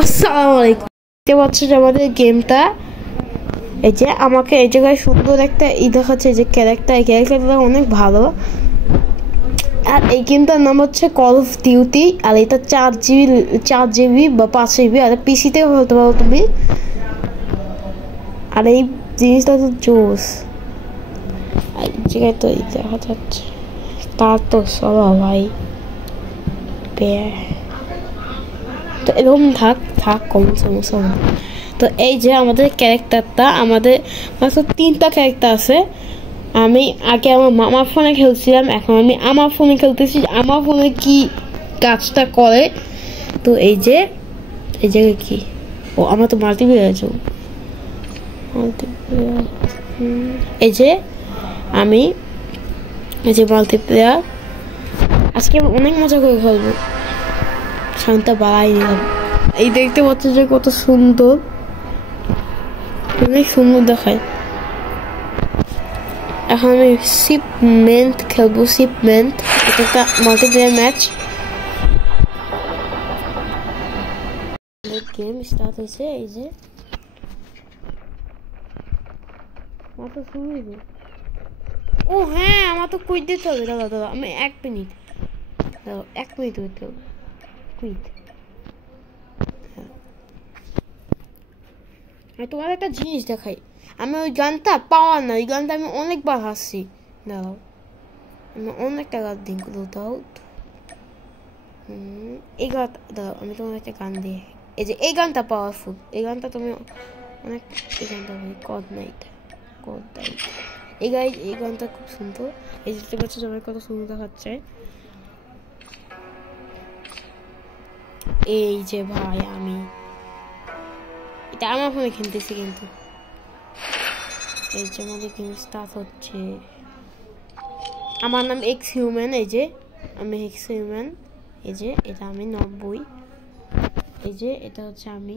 আসসালামু আলাইকুম। দেখতে পাচ্ছ যে আমাদের গেমটা এই যে আমাকে এই জায়গায় সুন্দর একটা দেখাচ্ছে যে ক্যারেক্টার, এই ক্যারেক্টারটা অনেক ভালো। আর এই গেমটার নাম হচ্ছে কল অফ ডিউটি। আর এটা 4 জিবি বা 5 জিবি, আর পিসিতেও হতে পারো তুমি। আর এই জিনিসটা তো জোস। আর এই জায়গায় তো এই দেখা যাচ্ছে তার তো সব ভাই তো এরকম থাক কম সমস্যা না। তো এই যে আমাদের ক্যারেক্টারটা, আমাদের মাত্র 3টা ক্যারেক্টার আছে। আমি আগে আমার মামার ফোনে খেলছিলাম, এখন আমি আমার ফোনে খেলতেছি। আমার ফোনে কি কাজটা করে, তো এই যে এই জায়গায় কি, ও আমার তো মাল্টিপ্লেয়ার আছে। এই যে আমি এই যে মাল্টিপ্লেয়ার, আজকে অনেক মজা করে খেলবো। সাউন্ডটা বাড়াই নিলাম। এই দেখতে পাচ্ছ যে কত সুন্দর, অনেক সুন্দর দেখায়। এখন আমি শিপমেন্ট খেলবো। শিপমেন্ট এটা একটা মাল্টিপ্লেয়ার ম্যাচ। গেম স্টার্ট হয়েছে। এই যে মাত্র শুরু হইবে। ও হ্যাঁ, আমার তো কুইট দিতে হবে। দাদা আমি 1 মিনিট, 1 মিনিট ওয়েট করবো। কুইট। তোমার একটা জিনিস দেখাই। আমি ওই গানটা পাওয়ার না, ওই গানটা আমি অনেকবার হাসছি। দাঁড়াও, আমি অনেকটা গান দিন দাও। এই গান দাঁড়াও, আমি তোমার একটা গান দিয়ে, এই যে এই গানটা পাওয়ারফুল। এই গানটা তুমি অনেক, এই গানটা ভাই কদ নাইট। এই গানটা খুব সুন্দর। এই দেখতে পাচ্ছ সবাই কত সুন্দর দেখাচ্ছে। এই যে ভাই আমি এটা আমার ফোনে খেলতেছি, কিন্তু এই যে আমাদের গেম স্টার্ট হচ্ছে। আমার নাম এক্স হিউম্যান। এই যে আমি এক্স হিউম্যান। এই যে এটা আমি 90। এই যে এটা হচ্ছে আমি।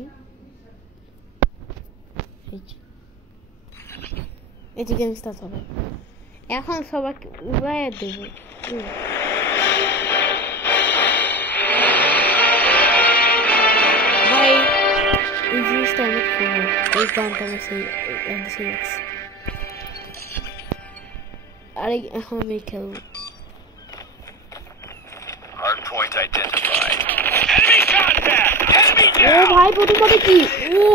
এই যে গেম স্টার্ট হবে। এখন সবাইকে উড়াইয়া দেবে। ভাই এই জিনিসটা অনেক ভালো। এই গানটা আমি সেই আরে এখন আমি খেলবো। ও ভাই প্রথমবারে কি, ও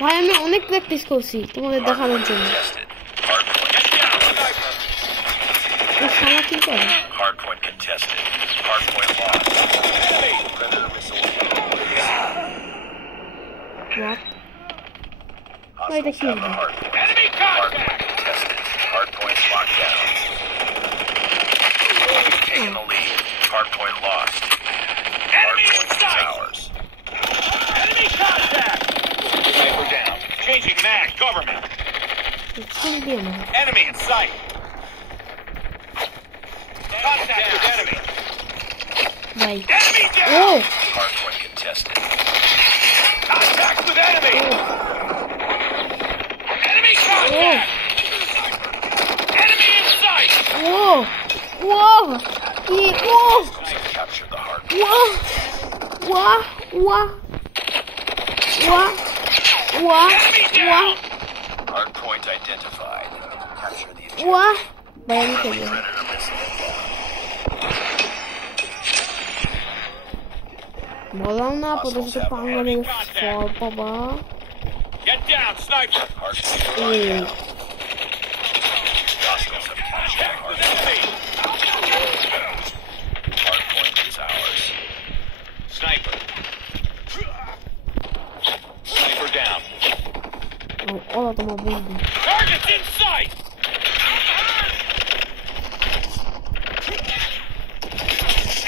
ভাই আমি অনেক প্র্যাকটিস করছি তোমাদের দেখানোর জন্য। ও শালা কি করে? এটা কি হবে? Hardpoint lost. Hardpoint is ours. Enemy contact! Sniper down. Changing mag. Government. Enemy in sight. Contact with enemy. Right. Enemy down! Oh! Hardpoint contested. Contact with enemy! Enemy contact! Enemy in sight! Whoa! Whoa! Whoa! Capture the hardpoint. Whoa! Whoa! Whoa! Whoa! Whoa! Enemy Whoa! down! Hardpoint identified. Capture the objective. Whoa! Bang ke liye. Predator missile inbound. Bolam na puto sa pangalan for baba. Get down, sniper. Hardpoint Eh. Hostiles have captured hardpoint. Hardpoint is ours. Sniper. Sniper down. Oh, all of them are wounded. Target's in sight!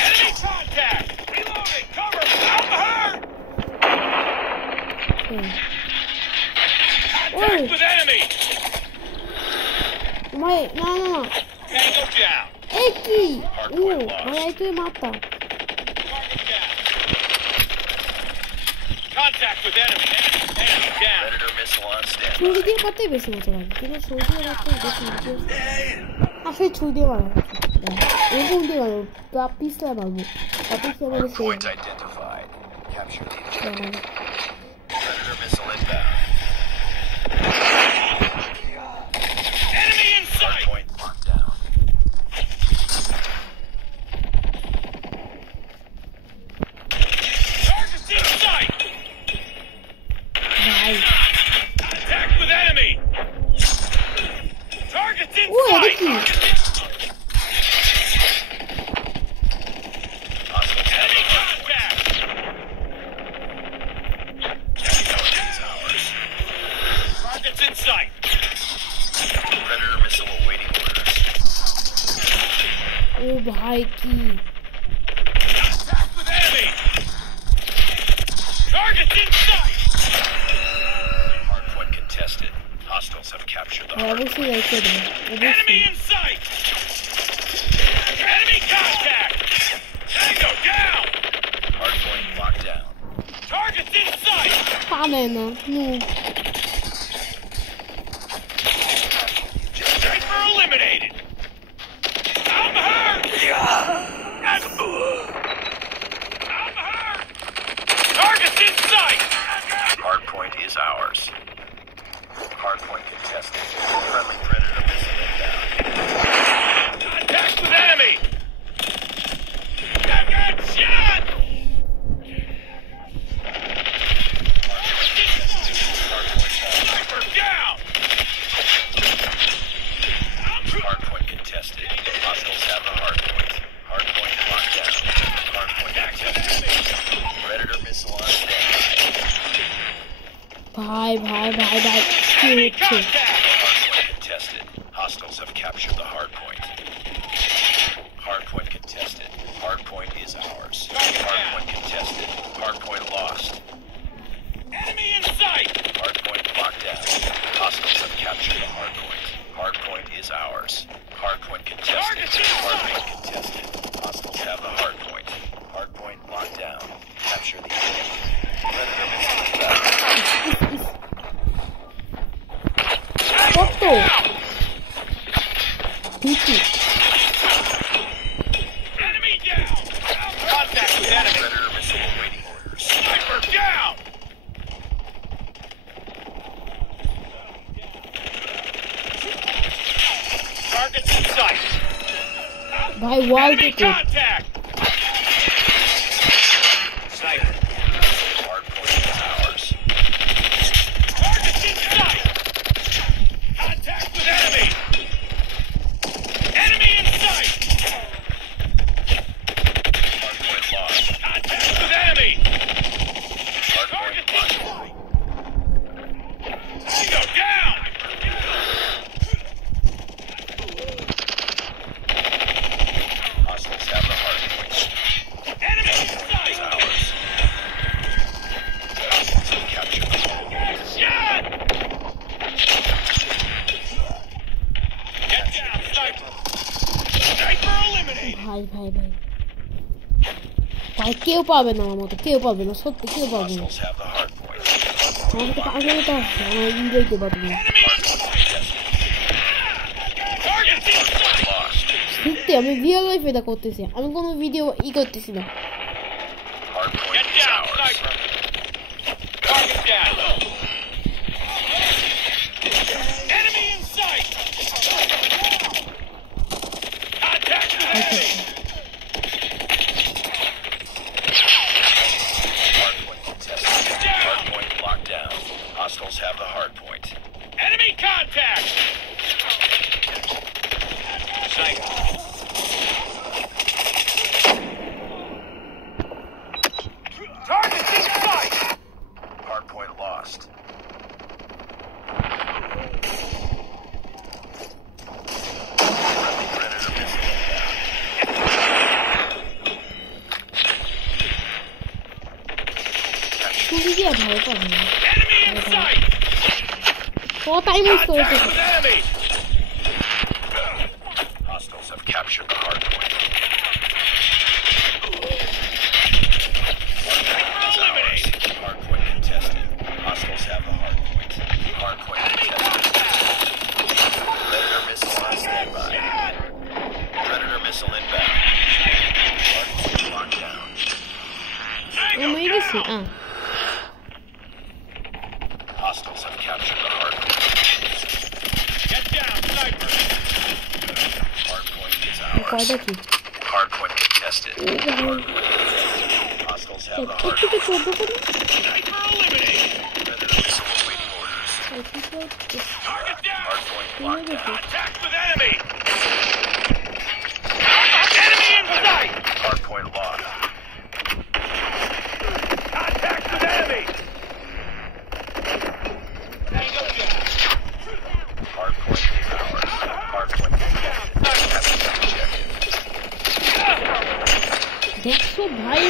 Enemy contact! Reloading! Cover! I'm hurt! Okay. Contact with enemy! Wait, no. Tango down! Eki! Oh, bhai tu mata. Target down! Contact with enemy! Enemy down! Predator missile on standby. ছুরি দিয়ে কতই বেশি মজা লাগে, কিন্তু ছুরি দিয়ে রাখতে বেশি মজা আসলে ছুরি দিয়ে মারো, এরকম দিয়ে মারো, পিছলে মারবো, পিছলে মারো। Point identified. Capture the objective. Predator missile inbound. Enemy in sight! Hardpoint locked down. Target's in sight! Nice. Attack with enemy! Target's in Ué, sight! daqui. Enemy contact! Is ours. Target's in sight! Predator missile awaiting orders. ओ भाई की Attack with enemy! Target's in sight! Hardpoint contested. Hostiles have captured the है वो hardpoint. सी ऐसे दे Enemy in sight! Enemy contact! Tango down! Hardpoint locked down. Target's in sight! पाने ना no Sniper eliminated! I'm hurt! I'm hurt! Target's in sight! Hardpoint is ours. Hardpoint contested. Friendly Predator missile inbound. Contact with enemy! I got shot! Sniper down! Hardpoint contested. Hostiles have the hardpoint. Hardpoint locked down. Hardpoint active. Predator missile on standby. भाई भाई भाई भाई Enemy ठीक contact! Hardpoint contested. Hostiles have captured the hardpoint. Hardpoint contested. Hardpoint is ours. Hardpoint contested. Hardpoint lost. Enemy in sight! Hardpoint locked down. Hostiles have captured the hardpoint. Hardpoint is ours. Hardpoint contested. Hardpoint contested. Hostiles have the hardpoint. Hardpoint locked down. Capture the enemy. Predator missile inbound. Photo ठीक Enemy down! Contact with enemy! Predator missile awaiting orders. Sniper down! Target's in sight! भाई wall Enemy देखो contact! Sniper. Hardpoint is ours. Target's in sight! Contact with enemy! Enemy in sight! Hardpoint lost. Contact with enemy! Hardpoint lost. Tango down! Hostiles have the hardpoint. Enemy in sight! Ours. Hostiles have captured the hardpoint. Shot! Get down, sniper! Sniper eliminated! ভাই ভাই ভাই ভাই কেউ পাবে না আমার মতো কেউ পাবে না সত্যি কেউ পাবে না Hostiles have the hardpoint. আমাকে তো আগে তো আমার ইনজয়তে পারবো না Enemy in sight! Target's in sight! Lost. সত্যি আমি রিয়েল লাইফে এটা করতেছি আমি কোনো ভিডিও করতেছি না Hardpoint Get down, sniper! Target down! Enemy in sight! Contact with enemy! Hardpoint contested. Hardpoint locked down. Hostiles have the hardpoint. Enemy contact! Sniper. Target's in sight! Hardpoint lost. Friendly Predator missile inbound. তুমি কি আর ভয় পাবে না Enemy in sight! কথাই বুঝতে Contact হচ্ছে with enemy! Hostiles have captured the hardpoint. Eliminated! Hardpoint contested. Hostiles have the hardpoint. Hardpoint contested. Predator missile on standby. Predator missile inbound. Hardpoint locked down. আমি গেছি captured the hard point. Get down, sniper! Hard point is কয়টা ours. কি Hard point contested. Hard point contested. Hostiles have the hard থেকে point. 14 করে Sniper eliminated! Predator missile awaiting orders. Target down! Hard point locked down. Contact with enemy! Enemy in sight! Hard point locked. Contact with enemy! Hard point is ours. Hard point contested. Capture the objective. দেখছো ভাই